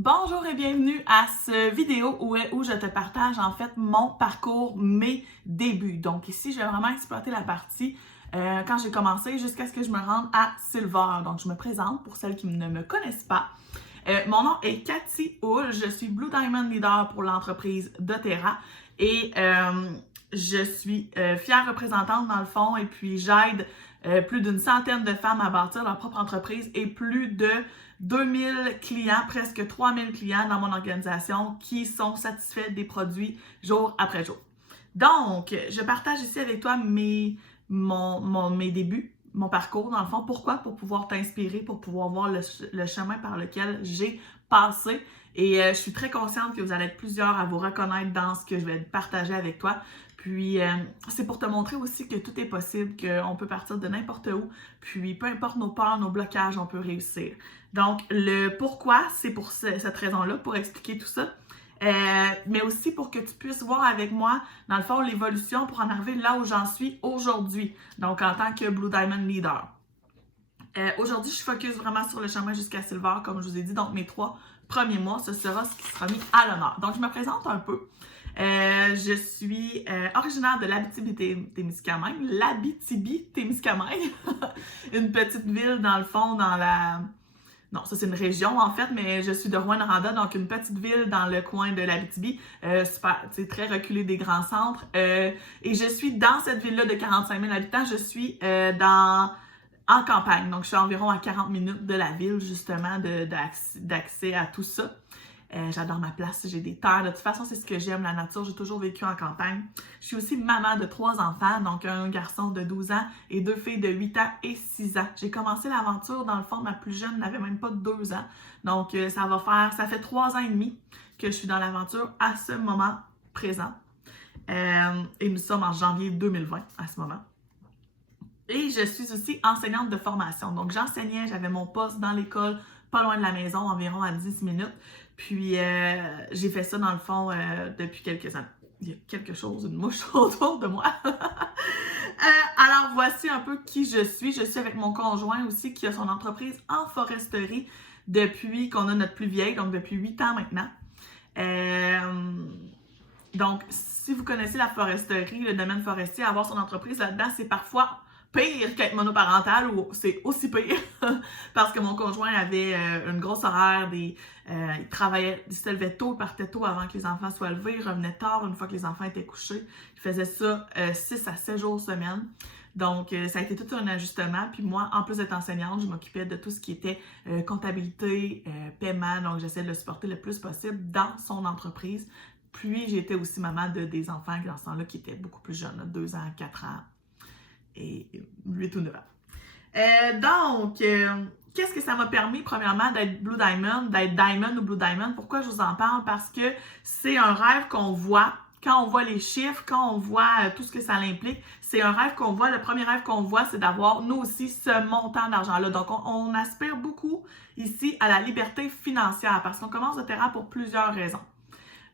Bonjour et bienvenue à cette vidéo où je te partage en fait mon parcours, mes débuts. Donc ici, j'ai vraiment exploité la partie quand j'ai commencé jusqu'à ce que je me rende à Silver. Donc je me présente pour celles qui ne me connaissent pas. Mon nom est Cathy Houle, je suis Blue Diamond Leader pour l'entreprise doTERRA et je suis fière représentante dans le fond et puis j'aide plus d'une centaine de femmes à bâtir leur propre entreprise et plus de 2000 clients, presque 3000 clients dans mon organisation qui sont satisfaits des produits jour après jour. Donc, je partage ici avec toi mes débuts, mon parcours dans le fond. Pourquoi? Pour pouvoir t'inspirer, pour pouvoir voir le chemin par lequel j'ai passé. Et je suis très consciente que vous allez être plusieurs à vous reconnaître dans ce que je vais partager avec toi. Puis, c'est pour te montrer aussi que tout est possible, qu'on peut partir de n'importe où. Puis, peu importe nos peurs, nos blocages, on peut réussir. Donc, le pourquoi, c'est pour cette raison-là, pour expliquer tout ça. Mais aussi pour que tu puisses voir avec moi, dans le fond, l'évolution pour en arriver là où j'en suis aujourd'hui. Donc, en tant que Blue Diamond Leader. Aujourd'hui, je focus vraiment sur le chemin jusqu'à Silver, comme je vous ai dit. Donc, mes 3 premiers mois, ce sera ce qui sera mis à l'honneur. Donc, je me présente un peu. Je suis originaire de l'Abitibi-Témiscamingue. L'Abitibi-Témiscamingue. Une petite ville, dans le fond, dans la... Non, ça c'est une région en fait, mais je suis de Rouyn-Noranda, donc une petite ville dans le coin de l'Abitibi, super, c'est très reculé des grands centres. Et je suis dans cette ville-là de 45 000 habitants, je suis en campagne, donc je suis environ à 40 minutes de la ville justement d'accès à tout ça. J'adore ma place, j'ai des terres. De toute façon, c'est ce que j'aime, la nature. J'ai toujours vécu en campagne. Je suis aussi maman de 3 enfants, donc un garçon de 12 ans et 2 filles de 8 ans et 6 ans. J'ai commencé l'aventure, dans le fond, ma plus jeune n'avait même pas 2 ans. Donc, ça fait 3 ans et demi que je suis dans l'aventure à ce moment présent. Et nous sommes en janvier 2020 à ce moment. Et je suis aussi enseignante de formation. Donc, j'enseignais, j'avais mon poste dans l'école, pas loin de la maison, environ à 10 minutes. Puis, j'ai fait ça, dans le fond, depuis quelques années. Il y a quelque chose, une mouche autour de moi. Alors, voici un peu qui je suis. Je suis avec mon conjoint aussi, qui a son entreprise en foresterie depuis qu'on a notre plus vieille, donc depuis 8 ans maintenant. Donc, si vous connaissez la foresterie, le domaine forestier, avoir son entreprise là-dedans, c'est parfois pire qu'être monoparental ou c'est aussi pire parce que mon conjoint avait une grosse horaire, il travaillait, il se levait tôt, il partait tôt avant que les enfants soient levés, il revenait tard une fois que les enfants étaient couchés. Il faisait ça 6 à 7 jours semaine. Donc, ça a été tout un ajustement. Puis moi, en plus d'être enseignante, je m'occupais de tout ce qui était comptabilité, paiement. Donc, j'essayais de le supporter le plus possible dans son entreprise. Puis, j'étais aussi maman de des enfants dans ce temps-là qui étaient beaucoup plus jeunes, 2 ans, 4 ans et 8 ou 9 ans. Donc, qu'est-ce que ça m'a permis, premièrement, d'être Blue Diamond, d'être Diamond ou Blue Diamond? Pourquoi je vous en parle? Parce que c'est un rêve qu'on voit. Quand on voit les chiffres, quand on voit tout ce que ça implique, c'est un rêve qu'on voit. Le premier rêve qu'on voit, c'est d'avoir, nous aussi, ce montant d'argent-là. Donc, on aspire beaucoup ici à la liberté financière parce qu'on commence doTERRA pour plusieurs raisons.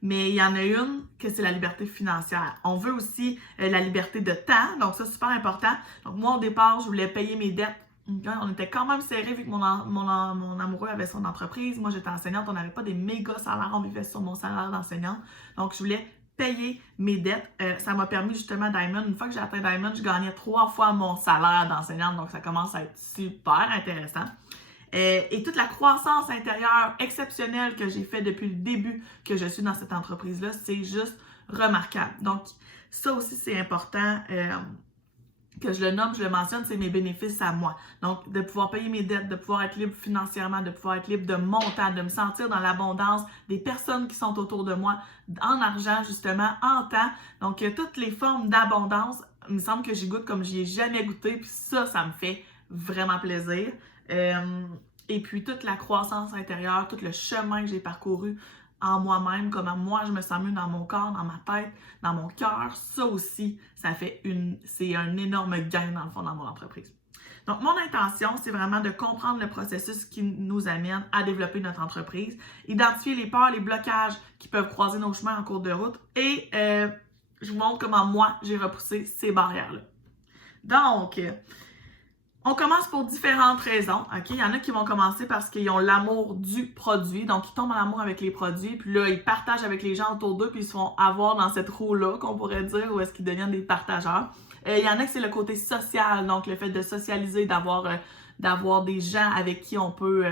Mais il y en a une que c'est la liberté financière. On veut aussi la liberté de temps, donc ça, c'est super important. Donc moi, au départ, je voulais payer mes dettes. On était quand même serrés vu que mon amoureux avait son entreprise. Moi, j'étais enseignante, on n'avait pas des méga salaires, on vivait sur mon salaire d'enseignante. Donc, je voulais payer mes dettes. Ça m'a permis justement Diamond. Une fois que j'ai atteint Diamond, je gagnais 3 fois mon salaire d'enseignante. Donc, ça commence à être super intéressant. Et toute la croissance intérieure exceptionnelle que j'ai fait depuis le début que je suis dans cette entreprise-là, c'est juste remarquable. Donc, ça aussi, c'est important que je le nomme, je le mentionne, c'est mes bénéfices à moi. Donc, de pouvoir payer mes dettes, de pouvoir être libre financièrement, de pouvoir être libre de mon temps, de me sentir dans l'abondance des personnes qui sont autour de moi, en argent, justement, en temps. Donc, toutes les formes d'abondance, il me semble que j'y goûte comme j'y ai jamais goûté, puis ça me fait vraiment plaisir. Et puis toute la croissance intérieure, tout le chemin que j'ai parcouru en moi-même, comment moi je me sens mieux dans mon corps, dans ma tête, dans mon cœur, ça aussi, c'est un énorme gain dans le fond dans mon entreprise. Donc mon intention, c'est vraiment de comprendre le processus qui nous amène à développer notre entreprise, identifier les peurs, les blocages qui peuvent croiser nos chemins en cours de route et je vous montre comment moi j'ai repoussé ces barrières-là. Donc, On commence pour différentes raisons, OK? Il y en a qui vont commencer parce qu'ils ont l'amour du produit, donc ils tombent en amour avec les produits, puis là, ils partagent avec les gens autour d'eux, puis ils se font avoir dans cette roue-là, qu'on pourrait dire, où est-ce qu'ils deviennent des partageurs. Il y en a que c'est le côté social, donc le fait de socialiser, d'avoir des gens avec qui on peut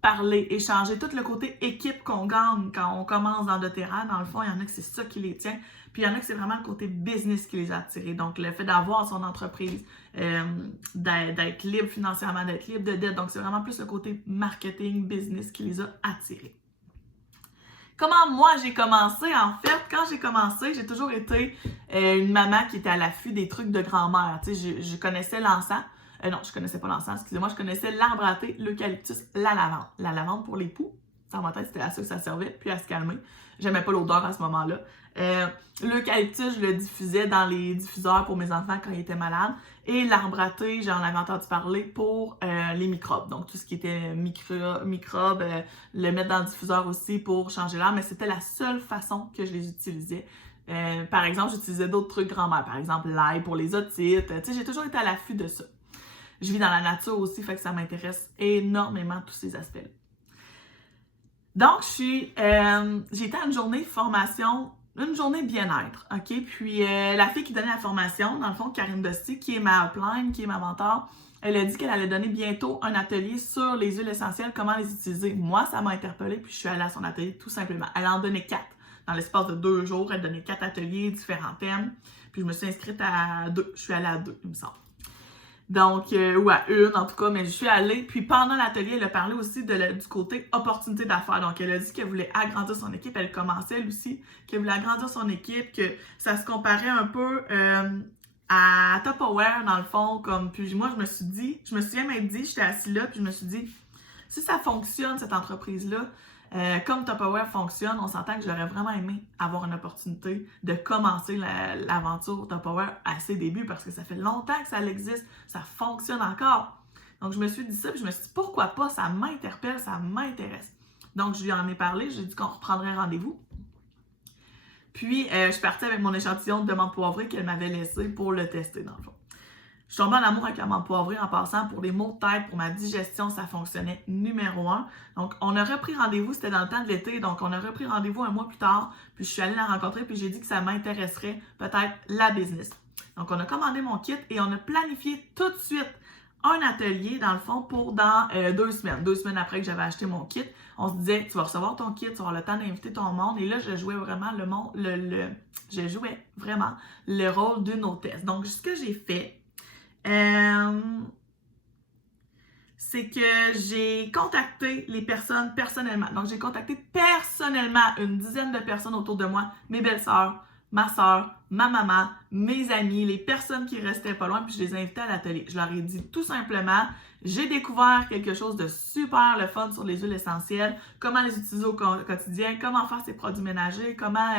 parler, échanger, tout le côté équipe qu'on gagne quand on commence dans doTERRA, dans le fond, il y en a que c'est ça qui les tient. Puis il y en a que c'est vraiment le côté business qui les a attirés. Donc, le fait d'avoir son entreprise, d'être libre financièrement, d'être libre de dette. Donc, c'est vraiment plus le côté marketing, business qui les a attirés. Comment moi j'ai commencé? En fait, quand j'ai commencé, j'ai toujours été une maman qui était à l'affût des trucs de grand-mère. Tu sais, je connaissais l'encens. Non, je connaissais pas l'encens, excusez-moi, je connaissais l'arbre à thé, l'eucalyptus, la lavande. La lavande pour les poux, dans ma tête, c'était à ça que ça servait, puis à se calmer. J'aimais pas l'odeur à ce moment-là. L'eucalyptus, je le diffusais dans les diffuseurs pour mes enfants quand ils étaient malades. Et l'arbre à thé, j'en avais entendu parler pour les microbes. Donc, tout ce qui était microbes, le mettre dans le diffuseur aussi pour changer l'air. Mais c'était la seule façon que je les utilisais. Par exemple, j'utilisais d'autres trucs grand-mère. Par exemple, l'ail pour les otites. Tu sais, j'ai toujours été à l'affût de ça. Je vis dans la nature aussi, fait que ça m'intéresse énormément tous ces aspects-là. Donc, j'ai été à une journée formation, une journée bien-être, OK? Puis, la fille qui donnait la formation, dans le fond, Karine Dosti, qui est ma upline, qui est ma mentor, elle a dit qu'elle allait donner bientôt un atelier sur les huiles essentielles, comment les utiliser. Moi, ça m'a interpellée, puis je suis allée à son atelier tout simplement. Elle en donnait 4. Dans l'espace de 2 jours, elle donnait 4 ateliers, différents thèmes. Puis, je me suis inscrite à 2. Je suis allée à 2, il me semble. Donc, ou à une en tout cas, mais je suis allée. Puis pendant l'atelier, elle a parlé aussi du côté opportunité d'affaires. Donc, elle a dit qu'elle voulait agrandir son équipe. Elle commençait, elle aussi, qu'elle voulait agrandir son équipe, que ça se comparait un peu à Tupperware, dans le fond. Puis moi, je me souviens même dit, j'étais assise là, puis je me suis dit, si ça fonctionne, cette entreprise-là, comme Tupperware fonctionne, on s'entend que j'aurais vraiment aimé avoir une opportunité de commencer l'aventure Tupperware à ses débuts parce que ça fait longtemps que ça existe, ça fonctionne encore. Donc, je me suis dit ça, puis je me suis dit pourquoi pas, ça m'interpelle, ça m'intéresse. Donc, je lui en ai parlé, j'ai dit qu'on reprendrait rendez-vous. Puis, je suis partie avec mon échantillon de menthe poivrée qu'elle m'avait laissé pour le tester dans le fond. Je suis tombée en amour avec la menthe poivrée en passant pour les maux de tête, pour ma digestion, ça fonctionnait numéro 1. Donc, on a repris rendez-vous, c'était dans le temps de l'été, donc on a repris rendez-vous un mois plus tard, puis je suis allée la rencontrer, puis j'ai dit que ça m'intéresserait peut-être la business. Donc, on a commandé mon kit et on a planifié tout de suite un atelier, dans le fond, pour dans 2 semaines. 2 semaines après que j'avais acheté mon kit, on se disait, tu vas recevoir ton kit, tu vas avoir le temps d'inviter ton monde, et là, je jouais vraiment le rôle d'une hôtesse. Donc, ce que j'ai fait, c'est que j'ai contacté les personnes personnellement. Donc, j'ai contacté personnellement une dizaine de personnes autour de moi, mes belles-sœurs, ma sœur, ma maman, mes amis, les personnes qui restaient pas loin, puis je les ai invitées à l'atelier. Je leur ai dit tout simplement, j'ai découvert quelque chose de super le fun sur les huiles essentielles, comment les utiliser au quotidien, comment faire ses produits ménagers, comment...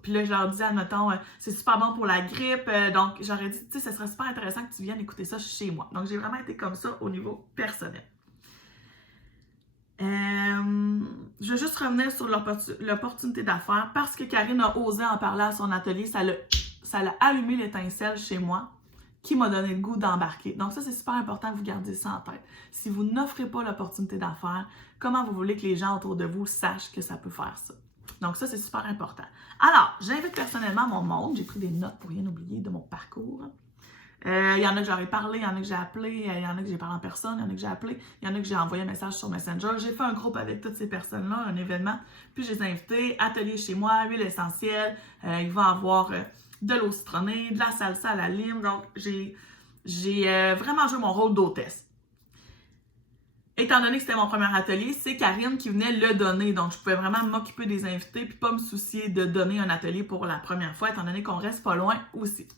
Puis là, je leur disais, admettons, c'est super bon pour la grippe. Donc, j'aurais dit, tu sais, ce serait super intéressant que tu viennes écouter ça chez moi. Donc, j'ai vraiment été comme ça au niveau personnel. Je veux juste revenir sur l'opportunité d'affaires parce que Karine a osé en parler à son atelier. Ça l'a allumé l'étincelle chez moi qui m'a donné le goût d'embarquer. Donc ça, c'est super important que vous gardiez ça en tête. Si vous n'offrez pas l'opportunité d'affaires, comment vous voulez que les gens autour de vous sachent que ça peut faire ça? Donc ça, c'est super important. Alors, j'invite personnellement mon monde. J'ai pris des notes pour rien oublier de mon parcours. Il y en a que j'aurais parlé, il y en a que j'ai appelé, il y en a que j'ai parlé en personne, il y en a que j'ai appelé, il y en a que j'ai envoyé un message sur Messenger. J'ai fait un groupe avec toutes ces personnes-là, un événement, puis je les ai invités, atelier chez moi, huile essentielle, il va y avoir de l'eau citronnée, de la salsa à la lime. Donc, j'ai vraiment joué mon rôle d'hôtesse. Étant donné que c'était mon premier atelier, c'est Karine qui venait le donner. Donc, je pouvais vraiment m'occuper des invités puis pas me soucier de donner un atelier pour la première fois, étant donné qu'on reste pas loin aussi.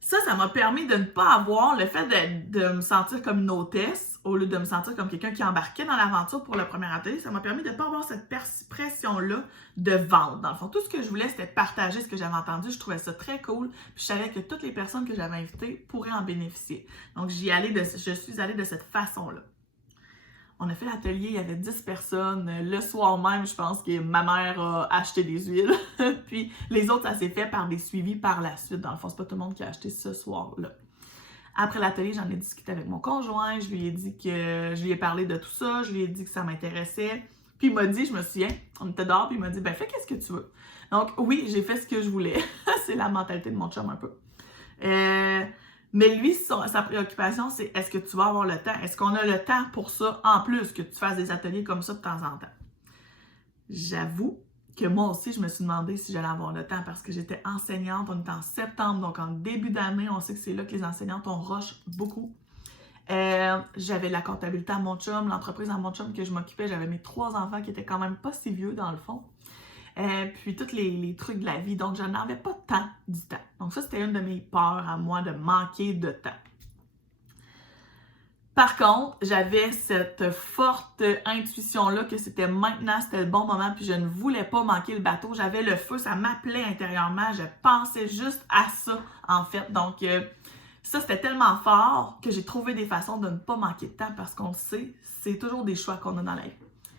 Ça m'a permis de ne pas avoir le fait de me sentir comme une hôtesse au lieu de me sentir comme quelqu'un qui embarquait dans l'aventure pour le premier atelier. Ça m'a permis de ne pas avoir cette pression-là de vente. Dans le fond, tout ce que je voulais, c'était partager ce que j'avais entendu. Je trouvais ça très cool. Puis je savais que toutes les personnes que j'avais invitées pourraient en bénéficier. Donc, je suis allée de cette façon-là. On a fait l'atelier, il y avait 10 personnes. Le soir même, je pense que ma mère a acheté des huiles. Puis les autres, ça s'est fait par des suivis par la suite. Dans le fond, c'est pas tout le monde qui a acheté ce soir-là. Après l'atelier, j'en ai discuté avec mon conjoint, je lui ai parlé de tout ça, je lui ai dit que ça m'intéressait. Puis il m'a dit, je me souviens, on était dehors, puis il m'a dit, ben fais qu'est-ce que tu veux. Donc oui, j'ai fait ce que je voulais. C'est la mentalité de mon chum un peu. Mais lui, sa préoccupation, c'est est-ce que tu vas avoir le temps? Est-ce qu'on a le temps pour ça, en plus que tu fasses des ateliers comme ça de temps en temps? J'avoue que moi aussi, je me suis demandé si j'allais avoir le temps parce que j'étais enseignante, on était en septembre, donc en début d'année, on sait que c'est là que les enseignantes, on rush beaucoup. J'avais la comptabilité à mon chum, l'entreprise à mon chum que je m'occupais, j'avais mes 3 enfants qui étaient quand même pas si vieux dans le fond. Puis tous les trucs de la vie, donc je n'avais pas tant du temps. Donc ça, c'était une de mes peurs à moi, de manquer de temps. Par contre, j'avais cette forte intuition-là que c'était maintenant, c'était le bon moment, puis je ne voulais pas manquer le bateau. J'avais le feu, ça m'appelait intérieurement, je pensais juste à ça, en fait. Donc, ça, c'était tellement fort que j'ai trouvé des façons de ne pas manquer de temps parce qu'on le sait, c'est toujours des choix qu'on a dans la vie.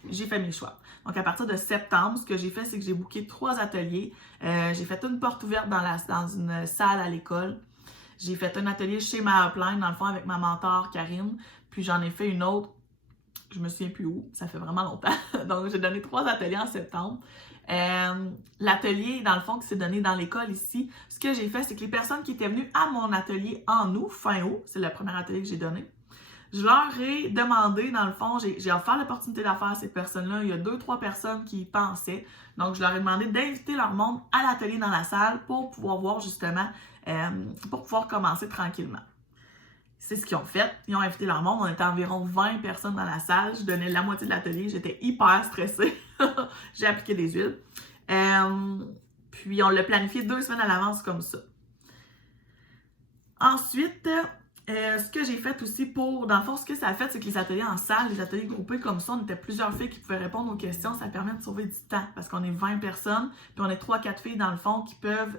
J'ai fait mes choix. Donc, à partir de septembre, ce que j'ai fait, c'est que j'ai booké 3 ateliers. J'ai fait une porte ouverte dans une salle à l'école. J'ai fait un atelier chez ma upline, dans le fond, avec ma mentor, Karine. Puis j'en ai fait une autre, je me souviens plus où, ça fait vraiment longtemps. Donc, j'ai donné 3 ateliers en septembre. L'atelier, dans le fond, qui s'est donné dans l'école ici, ce que j'ai fait, c'est que les personnes qui étaient venues à mon atelier en août, fin août, c'est le premier atelier que j'ai donné, je leur ai demandé, dans le fond, j'ai offert l'opportunité d'affaires à ces personnes-là. Il y a 2-3 personnes qui y pensaient. Donc, je leur ai demandé d'inviter leur monde à l'atelier dans la salle pour pouvoir voir justement, pour pouvoir commencer tranquillement. C'est ce qu'ils ont fait. Ils ont invité leur monde. On était environ 20 personnes dans la salle. Je donnais la moitié de l'atelier. J'étais hyper stressée. J'ai appliqué des huiles. Puis, on l'a planifié 2 semaines à l'avance comme ça. Ensuite, ce que j'ai fait aussi dans le fond, ce que ça a fait, c'est que les ateliers en salle, les ateliers groupés comme ça, on était plusieurs filles qui pouvaient répondre aux questions. Ça permet de sauver du temps parce qu'on est 20 personnes. Puis, on est 3-4 filles dans le fond qui peuvent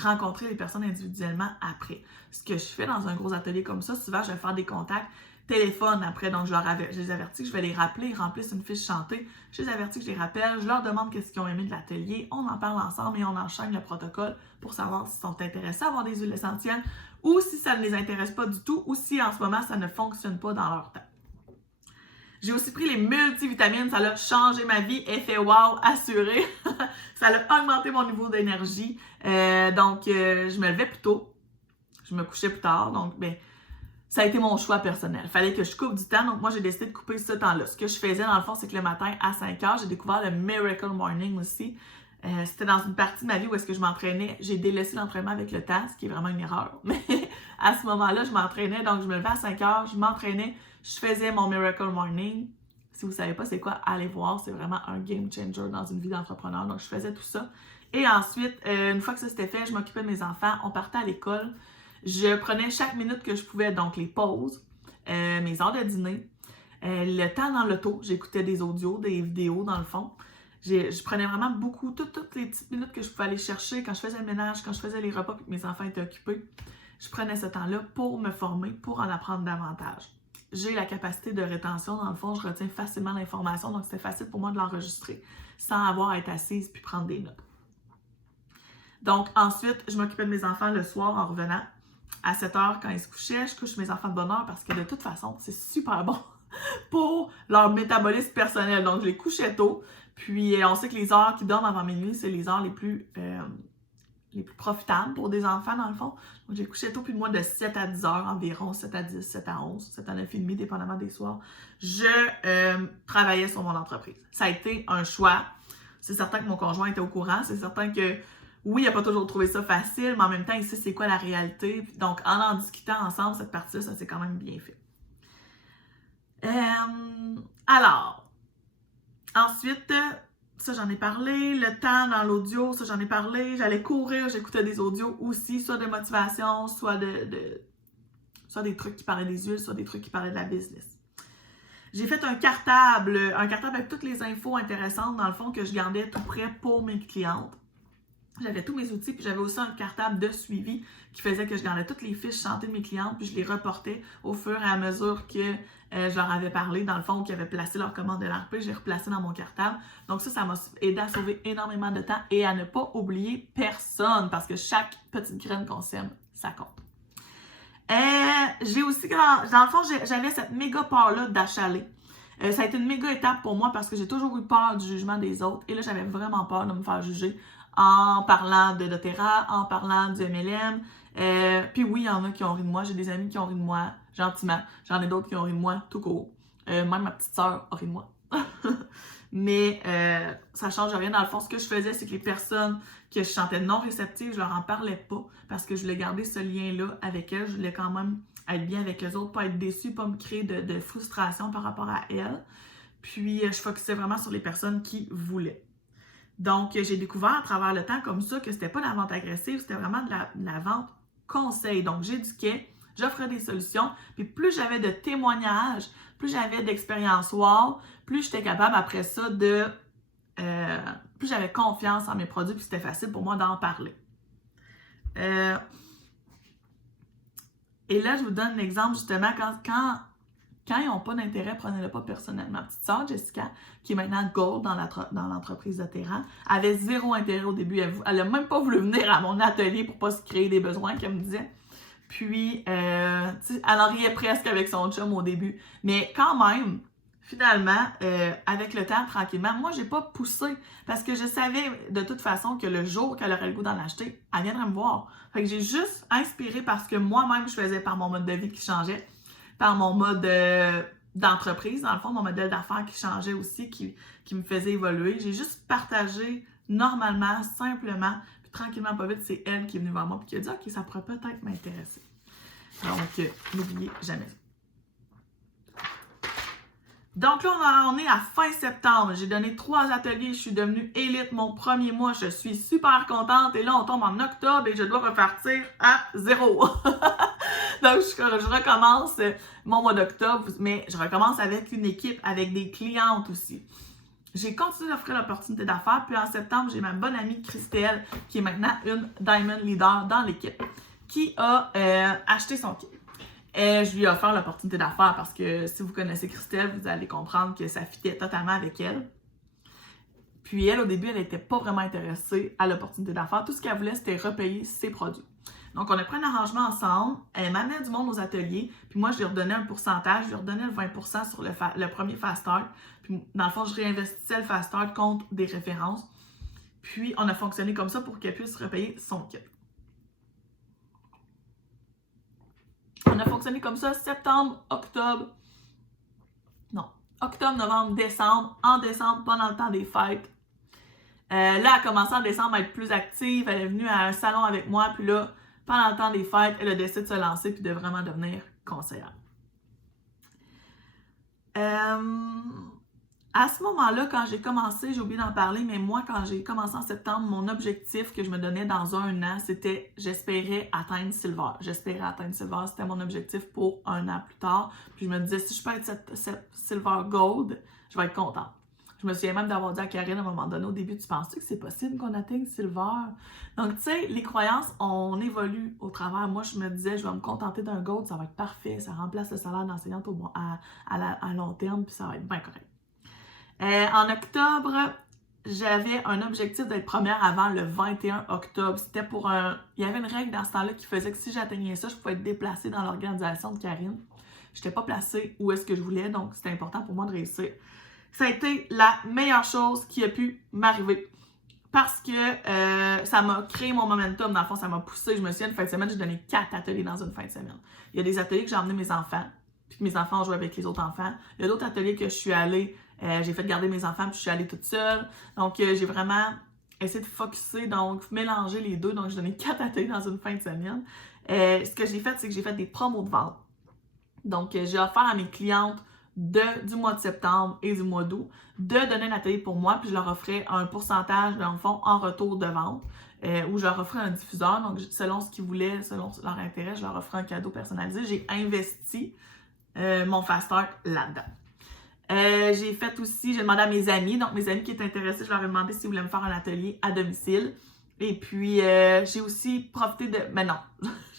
rencontrer les personnes individuellement après. Ce que je fais dans un gros atelier comme ça, souvent, je vais faire des contacts téléphone après. Donc, je les avertis que je vais les rappeler, ils remplissent une fiche chantée. Je les avertis que je les rappelle, je leur demande qu'est-ce qu'ils ont aimé de l'atelier. On en parle ensemble et on enchaîne le protocole pour savoir s'ils sont intéressés à avoir des huiles essentielles ou si ça ne les intéresse pas du tout ou si en ce moment, ça ne fonctionne pas dans leur temps. J'ai aussi pris les multivitamines, ça a changé ma vie, effet wow, assuré. Ça a augmenté mon niveau d'énergie. Donc, je me levais plus tôt, je me couchais plus tard. Donc, ça a été mon choix personnel. Il fallait que je coupe du temps, donc moi, j'ai décidé de couper ce temps-là. Ce que je faisais, dans le fond, c'est que le matin, à 5h, j'ai découvert le Miracle Morning aussi. C'était dans une partie de ma vie où est-ce que je m'entraînais. J'ai délaissé l'entraînement avec le temps, ce qui est vraiment une erreur. Mais à ce moment-là, je m'entraînais, donc je me levais à 5h, je m'entraînais, je faisais mon Miracle Morning. Si vous ne savez pas c'est quoi, allez voir. C'est vraiment un game changer dans une vie d'entrepreneur. Donc, je faisais tout ça. Et ensuite, une fois que ça s'était fait, je m'occupais de mes enfants. On partait à l'école. Je prenais chaque minute que je pouvais, donc les pauses, mes heures de dîner, le temps dans l'auto. J'écoutais des audios, des vidéos dans le fond. Je prenais vraiment beaucoup, toutes les petites minutes que je pouvais aller chercher quand je faisais le ménage, quand je faisais les repas et que mes enfants étaient occupés. Je prenais ce temps-là pour me former, pour en apprendre davantage. J'ai la capacité de rétention, dans le fond, je retiens facilement l'information, donc c'était facile pour moi de l'enregistrer sans avoir à être assise puis prendre des notes. Donc ensuite, je m'occupais de mes enfants le soir en revenant. À 7h, quand ils se couchaient, je couche mes enfants de bonne heure parce que de toute façon, c'est super bon pour leur métabolisme personnel. Donc, je les couchais tôt. Puis, on sait que les heures qui dorment avant minuit, c'est les heures les plus profitables pour des enfants, dans le fond. Donc, j'ai couché tôt, puis moi, de 7 à 10 heures environ, 7 à 10, 7 à 11, 7 à 9h30, dépendamment des soirs, je travaillais sur mon entreprise. Ça a été un choix. C'est certain que mon conjoint était au courant. C'est certain que oui, il n'a pas toujours trouvé ça facile, mais en même temps, il sait c'est quoi la réalité. Donc, en discutant ensemble, cette partie-là, ça s'est quand même bien fait. Alors, ensuite, ça j'en ai parlé. Le temps dans l'audio, ça j'en ai parlé. J'allais courir, j'écoutais des audios aussi, soit de motivation, soit soit des trucs qui parlaient des huiles, soit des trucs qui parlaient de la business. J'ai fait un cartable avec toutes les infos intéressantes, dans le fond, que je gardais tout prêt pour mes clientes. J'avais tous mes outils, puis j'avais aussi un cartable de suivi qui faisait que je gardais toutes les fiches chantées de mes clientes, puis je les reportais au fur et à mesure que je leur avais parlé, dans le fond, qu'ils avaient placé leur commande de l'ARP, j'ai replacé dans mon cartable. Donc ça m'a aidé à sauver énormément de temps et à ne pas oublier personne, parce que chaque petite graine qu'on sème, ça compte. J'ai aussi, dans le fond, j'avais cette méga peur-là d'achaler. Ça a été une méga étape pour moi parce que j'ai toujours eu peur du jugement des autres. Et là, j'avais vraiment peur de me faire juger en parlant de doTERRA, en parlant du MLM. Puis oui, il y en a qui ont ri de moi. J'ai des amis qui ont ri de moi gentiment. J'en ai d'autres qui ont ri de moi tout court. Même ma petite sœur a ri de moi. Mais ça change rien. Dans le fond, ce que je faisais, c'est que les personnes que je sentais non réceptives, je leur en parlais pas parce que je voulais garder ce lien-là avec elles. Je voulais quand même être bien avec eux autres, pas être déçue, pas me créer de frustration par rapport à elles. Puis, je focusais vraiment sur les personnes qui voulaient. Donc, j'ai découvert à travers le temps comme ça que c'était pas de la vente agressive, c'était vraiment de la vente conseil. Donc, j'éduquais, j'offrais des solutions. Puis, plus j'avais de témoignages, plus j'avais d'expérience wow, plus j'étais capable après ça de... plus j'avais confiance en mes produits, puis c'était facile pour moi d'en parler. Et là, je vous donne un exemple, justement, quand ils n'ont pas d'intérêt, prenez-le pas personnellement. Ma petite sœur, Jessica, qui est maintenant Gold dans l'entreprise doTERRA, avait zéro intérêt au début. Elle n'a même pas voulu venir à mon atelier pour ne pas se créer des besoins, qu'elle me disait. Puis, elle en riait presque avec son chum au début. Mais quand même, finalement, avec le temps, tranquillement, moi, j'ai pas poussé parce que je savais de toute façon que le jour qu'elle aurait le goût d'en acheter, elle viendrait me voir. Fait que j'ai juste inspiré parce que moi-même, je faisais par mon mode de vie qui changeait, par mon mode d'entreprise, dans le fond, mon modèle d'affaires qui changeait aussi, qui me faisait évoluer. J'ai juste partagé normalement, simplement, puis tranquillement, pas vite, c'est elle qui est venue vers moi et qui a dit « Ok, ça pourrait peut-être m'intéresser. » Donc, n'oubliez jamais ça. Donc là, on est à fin septembre. J'ai donné 3 ateliers. Je suis devenue élite mon premier mois. Je suis super contente. Et là, on tombe en octobre et je dois repartir à 0. Donc, je recommence mon mois d'octobre, mais je recommence avec une équipe, avec des clientes aussi. J'ai continué d'offrir l'opportunité d'affaires. Puis en septembre, j'ai ma bonne amie Christelle, qui est maintenant une Diamond Leader dans l'équipe, qui a acheté son kit. Et je lui ai offert l'opportunité d'affaires parce que si vous connaissez Christelle, vous allez comprendre que ça fitait totalement avec elle. Puis elle, au début, elle n'était pas vraiment intéressée à l'opportunité d'affaires. Tout ce qu'elle voulait, c'était repayer ses produits. Donc, on a pris un arrangement ensemble. Elle m'amenait du monde aux ateliers. Puis moi, je lui redonnais un pourcentage. Je lui redonnais le 20% sur le premier Fast Start. Puis dans le fond, je réinvestissais le Fast Start contre des références. Puis, on a fonctionné comme ça pour qu'elle puisse repayer son kit. On a fonctionné comme ça septembre, octobre, octobre, novembre, décembre. En décembre, pendant le temps des fêtes. Là, elle a commencé en décembre à être plus active. Elle est venue à un salon avec moi. Puis là, pendant le temps des fêtes, elle a décidé de se lancer puis de vraiment devenir conseillère. À ce moment-là, quand j'ai commencé, j'ai oublié d'en parler, mais moi, quand j'ai commencé en septembre, mon objectif que je me donnais dans un an, c'était j'espérais atteindre Silver. J'espérais atteindre Silver, c'était mon objectif pour un an plus tard. Puis je me disais, si je peux être cette Silver Gold, je vais être contente. Je me souviens même d'avoir dit à Karine à un moment donné au début, tu penses-tu que c'est possible qu'on atteigne Silver? Donc, tu sais, les croyances, on évolue au travers. Moi, je me disais, je vais me contenter d'un Gold, ça va être parfait, ça remplace le salaire d'enseignante à long terme, puis ça va être bien correct. En octobre, j'avais un objectif d'être première avant le 21 octobre. C'était pour un... Il y avait une règle dans ce temps-là qui faisait que si j'atteignais ça, je pouvais être déplacée dans l'organisation de Karine. Je n'étais pas placée où est-ce que je voulais, donc c'était important pour moi de réussir. Ça a été la meilleure chose qui a pu m'arriver parce que ça m'a créé mon momentum. Dans le fond, ça m'a poussé. Je me souviens, une fin de semaine, j'ai donné 4 ateliers dans une fin de semaine. Il y a des ateliers que j'ai emmené mes enfants, puis que mes enfants ont joué avec les autres enfants. Il y a d'autres ateliers que je suis allée, j'ai fait garder mes enfants, puis je suis allée toute seule. Donc, j'ai vraiment essayé de focusser, donc mélanger les deux. Donc, j'ai donné 4 ateliers dans une fin de semaine. Ce que j'ai fait, c'est que j'ai fait des promos de vente. Donc, j'ai offert à mes clientes du mois de septembre et du mois d'août de donner un atelier pour moi, puis je leur offrais un pourcentage, dans le fond, en retour de vente, où je leur offrais un diffuseur. Donc, selon ce qu'ils voulaient, selon leur intérêt, je leur offrais un cadeau personnalisé. J'ai investi mon Fast Start là-dedans. J'ai fait aussi, j'ai demandé à mes amis, donc mes amis qui étaient intéressés, je leur ai demandé s'ils voulaient me faire un atelier à domicile. Et puis, j'ai aussi profité de... Mais non,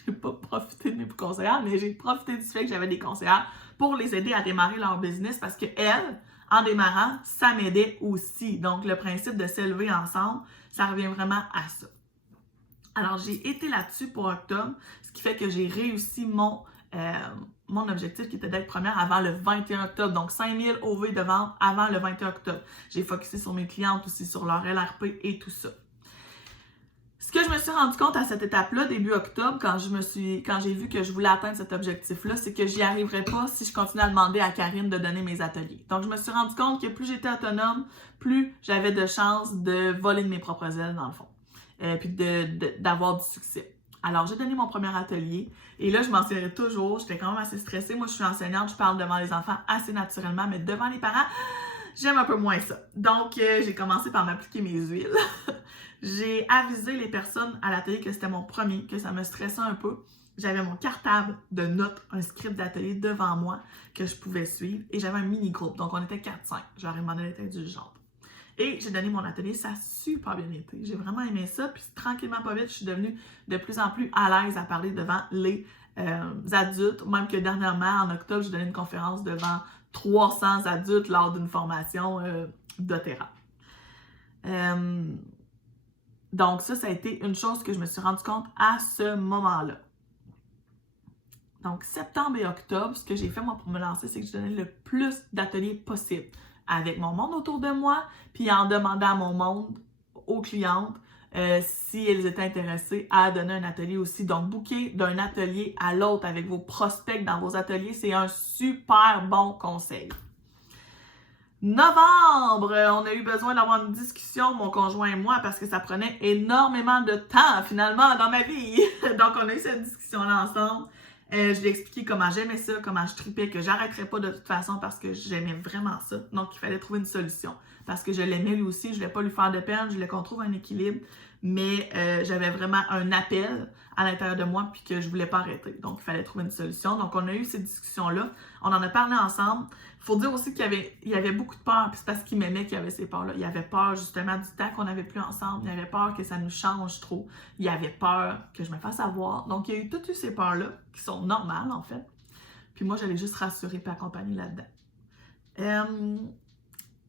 j'ai pas profité de mes conseillères, mais j'ai profité du fait que j'avais des conseillères pour les aider à démarrer leur business parce que elles, en démarrant, ça m'aidait aussi. Donc, le principe de s'élever ensemble, ça revient vraiment à ça. Alors, j'ai été là-dessus pour octobre, ce qui fait que j'ai réussi mon mon objectif qui était d'être première avant le 21 octobre. Donc 5000 OV de vente avant le 21 octobre. J'ai focusé sur mes clientes aussi, sur leur LRP et tout ça. Ce que je me suis rendu compte à cette étape-là, début octobre, quand j'ai vu que je voulais atteindre cet objectif-là, c'est que j'y arriverais pas si je continuais à demander à Karine de donner mes ateliers. Donc, je me suis rendu compte que plus j'étais autonome, plus j'avais de chances de voler de mes propres ailes, dans le fond. Puis d'avoir du succès. Alors, j'ai donné mon premier atelier et là, je m'en souviens toujours. J'étais quand même assez stressée. Moi, je suis enseignante, je parle devant les enfants assez naturellement, mais devant les parents, j'aime un peu moins ça. Donc, j'ai commencé par m'appliquer mes huiles. J'ai avisé les personnes à l'atelier que c'était mon premier, que ça me stressait un peu. J'avais mon cartable de notes, un script d'atelier devant moi que je pouvais suivre et j'avais un mini-groupe. Donc, on était 4-5. J'aurais demandé d'être indulgente. Et j'ai donné mon atelier, ça a super bien été. J'ai vraiment aimé ça. Puis tranquillement, pas vite, je suis devenue de plus en plus à l'aise à parler devant les adultes. Même que dernièrement, en octobre, j'ai donné une conférence devant 300 adultes lors d'une formation d'Otera. Donc ça a été une chose que je me suis rendu compte à ce moment-là. Donc septembre et octobre, ce que j'ai fait moi pour me lancer, c'est que je donnais le plus d'ateliers possible avec mon monde autour de moi, puis en demandant à mon monde, aux clientes, si elles étaient intéressées à donner un atelier aussi. Donc, booker d'un atelier à l'autre avec vos prospects dans vos ateliers, c'est un super bon conseil. Novembre, on a eu besoin d'avoir une discussion, mon conjoint et moi, parce que ça prenait énormément de temps, finalement, dans ma vie. Donc, on a eu cette discussion-là ensemble. Je lui ai expliqué comment j'aimais ça, comment je tripais, que j'arrêterais pas de toute façon parce que j'aimais vraiment ça. Donc, il fallait trouver une solution. Parce que je l'aimais lui aussi, je voulais pas lui faire de peine, je voulais qu'on trouve un équilibre. Mais j'avais vraiment un appel à l'intérieur de moi puis que je voulais pas arrêter. Donc, il fallait trouver une solution. Donc, on a eu ces discussions-là. On en a parlé ensemble. Il faut dire aussi qu'il y avait beaucoup de peur. Puis c'est parce qu'il m'aimait qu'il y avait ces peurs-là. Il y avait peur justement du temps qu'on n'avait plus ensemble. Il y avait peur que ça nous change trop. Il y avait peur que je me fasse avoir. Donc, il y a eu toutes ces peurs-là qui sont normales en fait. Puis moi, j'allais juste rassurer et accompagner là-dedans.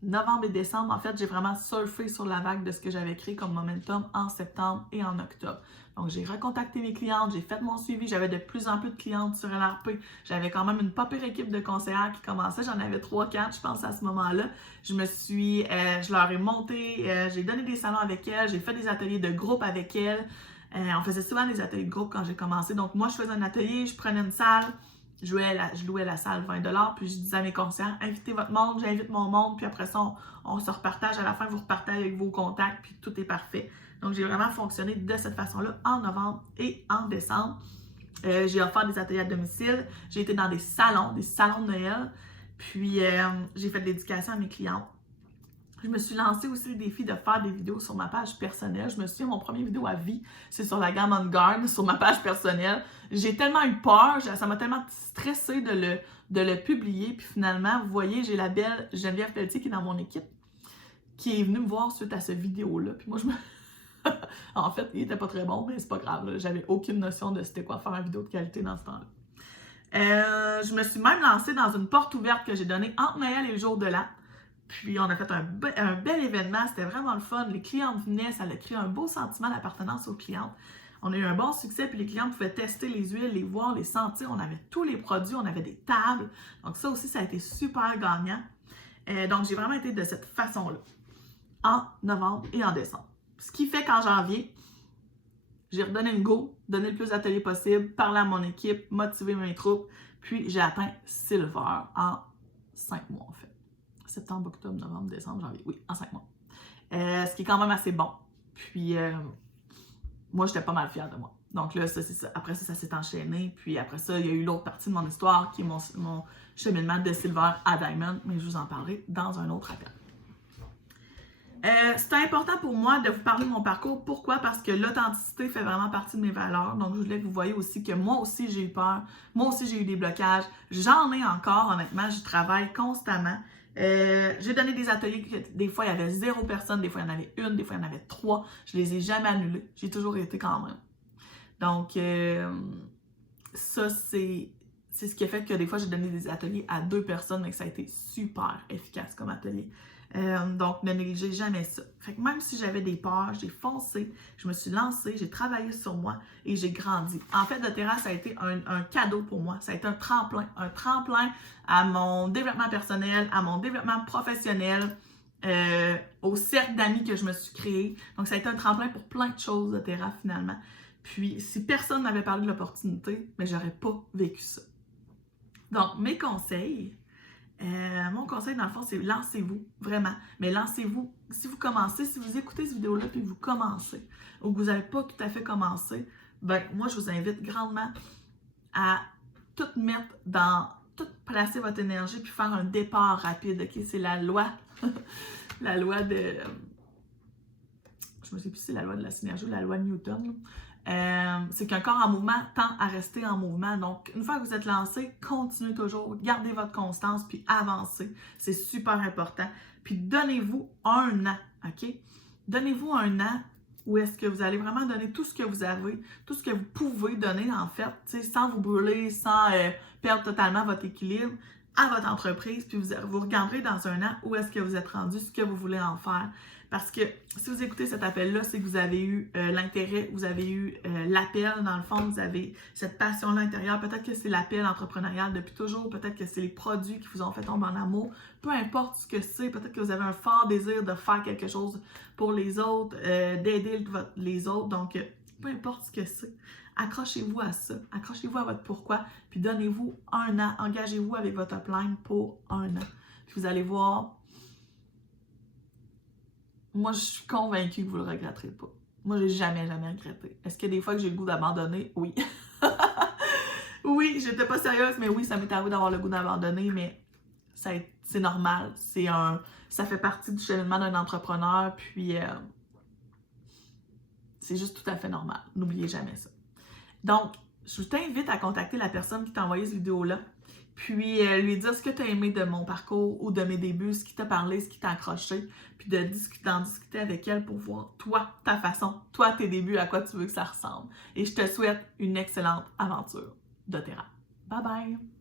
Novembre et décembre, en fait, j'ai vraiment surfé sur la vague de ce que j'avais créé comme momentum en septembre et en octobre. Donc, j'ai recontacté mes clientes, j'ai fait mon suivi, j'avais de plus en plus de clientes sur LRP. J'avais quand même une pas pire équipe de conseillères qui commençait, j'en avais 3-4, je pense, à ce moment-là. Je leur ai monté, j'ai donné des salons avec elles, j'ai fait des ateliers de groupe avec elles. On faisait souvent des ateliers de groupe quand j'ai commencé. Donc, moi, je faisais un atelier, je prenais une salle, je louais la salle 20$, puis je disais à mes conseillères, invitez votre monde, j'invite mon monde, puis après ça, on se repartage. À la fin, vous repartez avec vos contacts, puis tout est parfait. Donc, j'ai vraiment fonctionné de cette façon-là en novembre et en décembre. J'ai offert des ateliers à domicile, j'ai été dans des salons de Noël, puis j'ai fait de l'éducation à mes clientes. Je me suis lancée aussi le défi de faire des vidéos sur ma page personnelle. Je me souviens, mon premier vidéo à vie, c'est sur la gamme On Guard, sur ma page personnelle. J'ai tellement eu peur, ça m'a tellement stressée de le publier. Puis finalement, vous voyez, j'ai la belle Geneviève Pelletier qui est dans mon équipe, qui est venue me voir suite à cette vidéo-là. Puis moi, en fait, il était pas très bon, mais c'est pas grave. J'avais aucune notion de c'était quoi faire une vidéo de qualité dans ce temps-là. Je me suis même lancée dans une porte ouverte que j'ai donnée entre Noël et le jour de l'an. Puis, on a fait un bel événement. C'était vraiment le fun. Les clientes venaient. Ça a créé un beau sentiment d'appartenance aux clientes. On a eu un bon succès. Puis, les clientes pouvaient tester les huiles, les voir, les sentir. On avait tous les produits. On avait des tables. Donc, ça aussi, ça a été super gagnant. Donc, j'ai vraiment été de cette façon-là. En novembre et en décembre. Ce qui fait qu'en janvier, j'ai redonné une go, donné le plus d'ateliers possible, parlé à mon équipe, motivé mes troupes. Puis, j'ai atteint Silver en 5 mois, en fait. Septembre, octobre, novembre, décembre, janvier. Oui, en 5 mois. Ce qui est quand même assez bon. Puis, moi, j'étais pas mal fière de moi. Donc là, ça, c'est ça. Après ça, ça s'est enchaîné. Puis après ça, il y a eu l'autre partie de mon histoire qui est mon cheminement de Silver à Diamond. Mais je vous en parlerai dans un autre appel. C'est important pour moi de vous parler de mon parcours. Pourquoi? Parce que l'authenticité fait vraiment partie de mes valeurs. Donc, je voulais que vous voyez aussi que moi aussi, j'ai eu peur. Moi aussi, j'ai eu des blocages. J'en ai encore, honnêtement. Je travaille constamment. J'ai donné des ateliers que des fois il y avait 0 personne, des fois il y en avait 1, des fois il y en avait 3. Je les ai jamais annulés. J'ai toujours été quand même. Donc, ça, c'est c'est ce qui a fait que des fois, j'ai donné des ateliers à 2 personnes, mais que ça a été super efficace comme atelier. Donc, ne négligez jamais ça. Fait que même si j'avais des peurs, j'ai foncé, je me suis lancée, j'ai travaillé sur moi et j'ai grandi. En fait, doTERRA, ça a été un cadeau pour moi. Ça a été un tremplin à mon développement personnel, à mon développement professionnel, au cercle d'amis que je me suis créé. Donc, ça a été un tremplin pour plein de choses, doTERRA, finalement. Puis, si personne n'avait parlé de l'opportunité, mais j'aurais pas vécu ça. Donc, mes conseils, mon conseil, dans le fond, c'est lancez-vous, vraiment. Mais lancez-vous. Si vous commencez, si vous écoutez cette vidéo-là puis que vous commencez, ou que vous n'avez pas tout à fait commencé, ben moi, je vous invite grandement à tout mettre tout placer votre énergie puis faire un départ rapide, OK? C'est la loi, la loi de... Je me sais plus si c'est la loi de la synergie ou la loi de Newton, c'est qu'un corps en mouvement tend à rester en mouvement. Donc, une fois que vous êtes lancé, continuez toujours, gardez votre constance, puis avancez. C'est super important. Puis donnez-vous un an, OK? Donnez-vous un an où est-ce que vous allez vraiment donner tout ce que vous avez, tout ce que vous pouvez donner, en fait, sans vous brûler, sans perdre totalement votre équilibre à votre entreprise, puis vous regarderez dans un an où est-ce que vous êtes rendu, ce que vous voulez en faire. Parce que si vous écoutez cet appel-là, c'est que vous avez eu l'intérêt, vous avez eu l'appel, dans le fond, vous avez cette passion-là intérieure. Peut-être que c'est l'appel entrepreneurial depuis toujours, peut-être que c'est les produits qui vous ont fait tomber en amour. Peu importe ce que c'est, peut-être que vous avez un fort désir de faire quelque chose pour les autres, d'aider les autres. Donc, peu importe ce que c'est, accrochez-vous à ça, accrochez-vous à votre pourquoi, puis donnez-vous un an, engagez-vous avec votre upline pour un an. Puis vous allez voir... Moi, je suis convaincue que vous ne le regretterez pas. Moi, j'ai jamais regretté. Est-ce qu'il y a des fois que j'ai le goût d'abandonner? Oui. Oui, j'étais pas sérieuse, mais oui, ça m'est arrivé d'avoir le goût d'abandonner, mais c'est normal. Ça fait partie du cheminement d'un entrepreneur, puis c'est juste tout à fait normal. N'oubliez jamais ça. Donc, je t'invite à contacter la personne qui t'a envoyé cette vidéo-là, puis lui dire ce que tu as aimé de mon parcours ou de mes débuts, ce qui t'a parlé, ce qui t'a accroché, puis d'en discuter avec elle pour voir toi, ta façon, toi, tes débuts, à quoi tu veux que ça ressemble. Et je te souhaite une excellente aventure doTERRA. Bye bye!